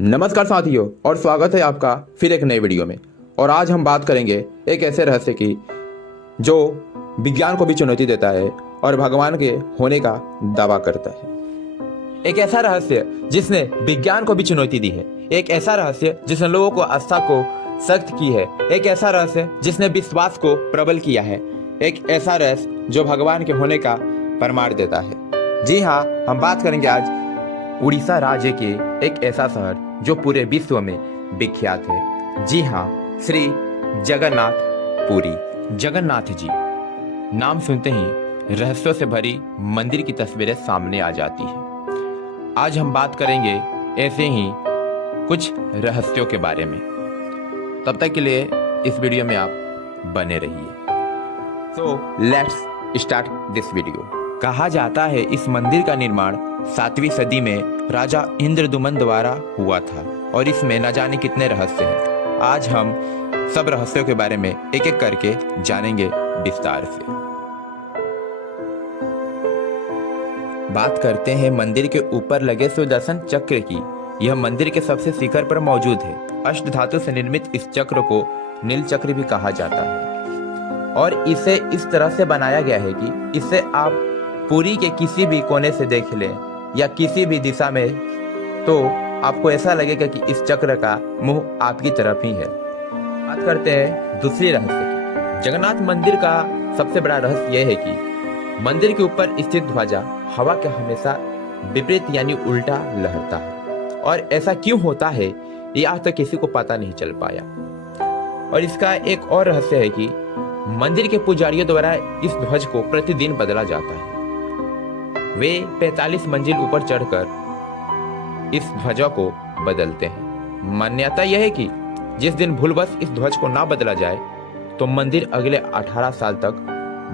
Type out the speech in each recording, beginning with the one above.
नमस्कार साथियों और स्वागत है आपका फिर एक नए वीडियो में। और आज हम बात करेंगे एक ऐसे रहस्य की जो विज्ञान को भी चुनौती देता है और भगवान के होने का दावा करता है। एक ऐसा रहस्य जिसने विज्ञान को भी चुनौती दी है, एक ऐसा रहस्य जिसने लोगों को आस्था को सख्त की है, एक ऐसा रहस्य जिसने विश्वास को प्रबल किया है, एक ऐसा रहस्य जो भगवान के होने का प्रमाण देता है। जी हाँ, हम बात करेंगे आज उड़ीसा राज्य के एक ऐसा शहर जो पूरे विश्व में विख्यात है। जी हाँ, श्री जगन्नाथ पुरी। जगन्नाथ जी नाम सुनते ही रहस्यों से भरी मंदिर की तस्वीरें सामने आ जाती है। आज हम बात करेंगे ऐसे ही कुछ रहस्यों के बारे में। तब तक के लिए इस वीडियो में आप बने रहिए। So let's start this video. कहा जाता है इस मंदिर का निर्माण 7वीं सदी में राजा इंद्रदुमन द्वारा हुआ था और इसमें न जाने कितने रहस्य हैं। आज हम सब रहस्यों के बारे में एक एक करके जानेंगे विस्तार से। बात करते हैं मंदिर के ऊपर लगे सुदर्शन चक्र की। यह मंदिर के सबसे शिखर पर मौजूद है। अष्ट धातु से निर्मित इस चक्र को नील चक्र भी कहा जाता है और इसे इस तरह से बनाया गया है कि इसे आप पुरी के किसी भी कोने से देख लें या किसी भी दिशा में तो आपको ऐसा लगेगा कि इस चक्र का मुंह आपकी तरफ ही है। बात करते हैं दूसरी रहस्य की। जगन्नाथ मंदिर का सबसे बड़ा रहस्य यह है कि मंदिर के ऊपर स्थित ध्वजा हवा के हमेशा विपरीत यानी उल्टा लहरता है और ऐसा क्यों होता है ये आज तक किसी को पता नहीं चल पाया। और इसका एक और रहस्य है कि मंदिर के पुजारियों द्वारा इस ध्वज को प्रतिदिन बदला जाता है। वे 45 मंजिल ऊपर चढ़कर इस ध्वजा को बदलते हैं। मान्यता यह है कि जिस दिन भूलवश इस ध्वज को ना बदला जाए तो मंदिर अगले 18 साल तक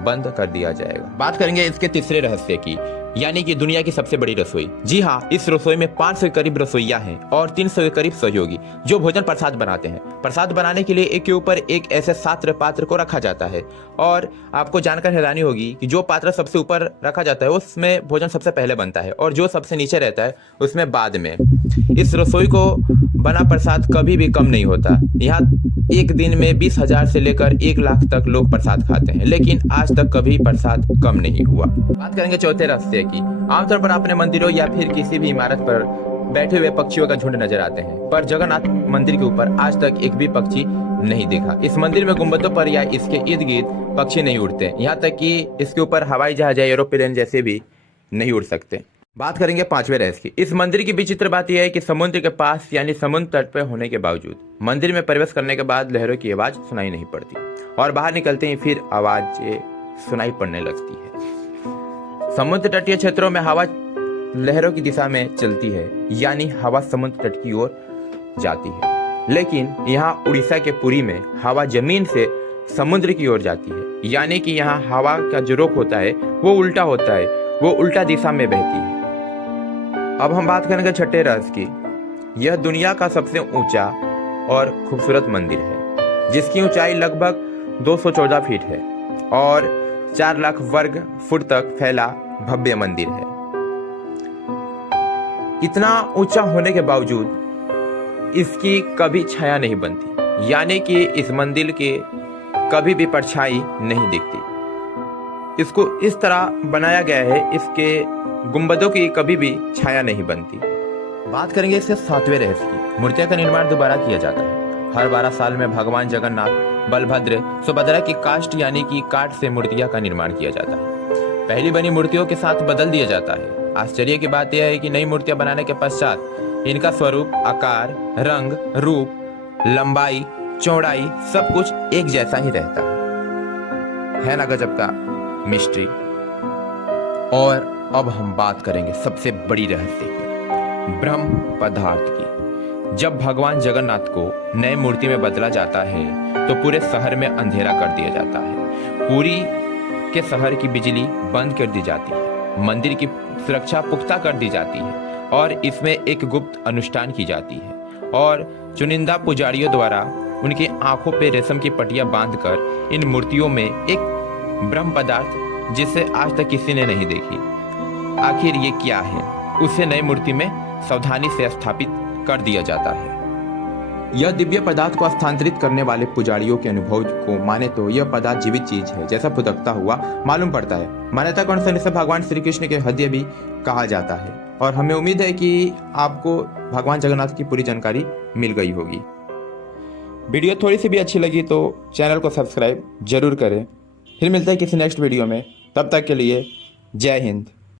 बंद कर दिया जाएगा। बात करेंगे इसके तीसरे रहस्य की, यानी कि दुनिया की सबसे बड़ी रसोई। जी हाँ, इस रसोई में 500 के करीब रसोइया हैं और 300 के करीब सहयोगी जो भोजन प्रसाद बनाते हैं। प्रसाद बनाने के लिए एक के ऊपर एक ऐसे 7 पात्र को रखा जाता है और आपको जानकर हैरानी होगी कि जो पात्र सबसे ऊपर रखा जाता है उसमें भोजन सबसे पहले बनता है और जो सबसे नीचे रहता है उसमें बाद में। इस रसोई को बना प्रसाद कभी भी कम नहीं होता। यहाँ एक दिन में 20,000 से लेकर 1 लाख तक लोग प्रसाद खाते हैं, लेकिन आज तक कभी प्रसाद कम नहीं हुआ। बात करेंगे चौथे रहस्य की। आमतौर पर अपने मंदिरों या फिर किसी भी इमारत पर बैठे हुए पक्षियों का झुंड नजर आते हैं, पर जगन्नाथ मंदिर के ऊपर आज तक एक भी पक्षी नहीं देखा। इस मंदिर में गुंबदों पर या इसके इर्द गिर्द पक्षी नहीं उड़ते, यहाँ तक कि इसके ऊपर हवाई जहाज या एरोप्लेन जैसे भी नहीं उड़ सकते। बात करेंगे पांचवें रहस्य की। इस मंदिर की विचित्र बात यह है कि समुद्र के पास यानी समुद्र तट पर होने के बावजूद मंदिर में प्रवेश करने के बाद लहरों की आवाज सुनाई नहीं पड़ती और बाहर निकलते ही फिर आवाजें सुनाई पड़ने लगती है। समुद्र तटीय क्षेत्रों में हवा लहरों की दिशा में चलती है, यानी हवा समुद्र तट की ओर जाती है, लेकिन यहाँ उड़ीसा के पुरी में हवा जमीन से समुद्र की ओर जाती है, यानी कि यहाँ हवा का जो रुख होता है वो उल्टा होता है, वो उल्टा दिशा में बहती है। अब हम बात करेंगे छठे रहस्य की। यह दुनिया का सबसे ऊंचा और खूबसूरत मंदिर है जिसकी ऊंचाई लगभग 214 फीट है और 4 लाख वर्ग फुट तक फैला भव्य मंदिर है। इतना ऊंचा होने के बावजूद इसकी कभी छाया नहीं बनती, यानी कि इस मंदिर के कभी भी परछाई नहीं दिखती। इसको इस तरह बनाया गया है, इसके गुंबदों की कभी भी छाया नहीं बनती। बात करेंगे इसके 7वें रहस्य की। मूर्तियों का निर्माण दोबारा किया जाता है। हर 12 साल में भगवान जगन्नाथ, बलभद्र, सुभद्रा की काष्ठ यानी कि काठ से मूर्तियों का निर्माण किया जाता है। पहली बनी मूर्तियों के साथ बदल दिया जाता है। आश्चर्य की बात यह है कि नई मूर्तियां बनाने के पश्चात इनका स्वरूप, आकार, रंग, रूप, लंबाई, चौड़ाई सब कुछ एक जैसा ही रहता है ना गजब का मिस्ट्री। और अब हम बात करेंगे सबसे बड़ी रहस्य की, ब्रह्म पदार्थ की। जब भगवान जगन्नाथ को नए मूर्ति में बदला जाता है तो पूरे शहर में अंधेरा कर दिया जाता है। पूरी के शहर की बिजली बंद कर दी जाती है, मंदिर की सुरक्षा पुख्ता कर दी जाती है और इसमें एक गुप्त अनुष्ठान की जाती है और चुनिंदा पुजारियों द्वारा उनकी आंखों पे रेशम की पट्टियां बांधकर इन मूर्तियों में एक ब्रह्म पदार्थ जिसे आज तक किसी ने नहीं देखी, आखिर ये क्या है, उसे नई मूर्ति में सावधानी से स्थापित कर दिया जाता है। यह दिव्य पदार्थ को स्थानांतरित करने वाले पुजारियों के अनुभव को माने तो यह पदार्थ जीवित चीज है जैसा फुदकता हुआ मालूम पड़ता है। मान्यता के अनुसार इसे भगवान श्री कृष्ण के हृदय भी कहा जाता है और हमें उम्मीद है कि आपको भगवान जगन्नाथ की पूरी जानकारी मिल गई होगी। वीडियो थोड़ी सी भी अच्छी लगी तो चैनल को सब्सक्राइब जरूर करें। फिर मिलते हैं किसी नेक्स्ट वीडियो में, तब तक के लिए जय हिंद।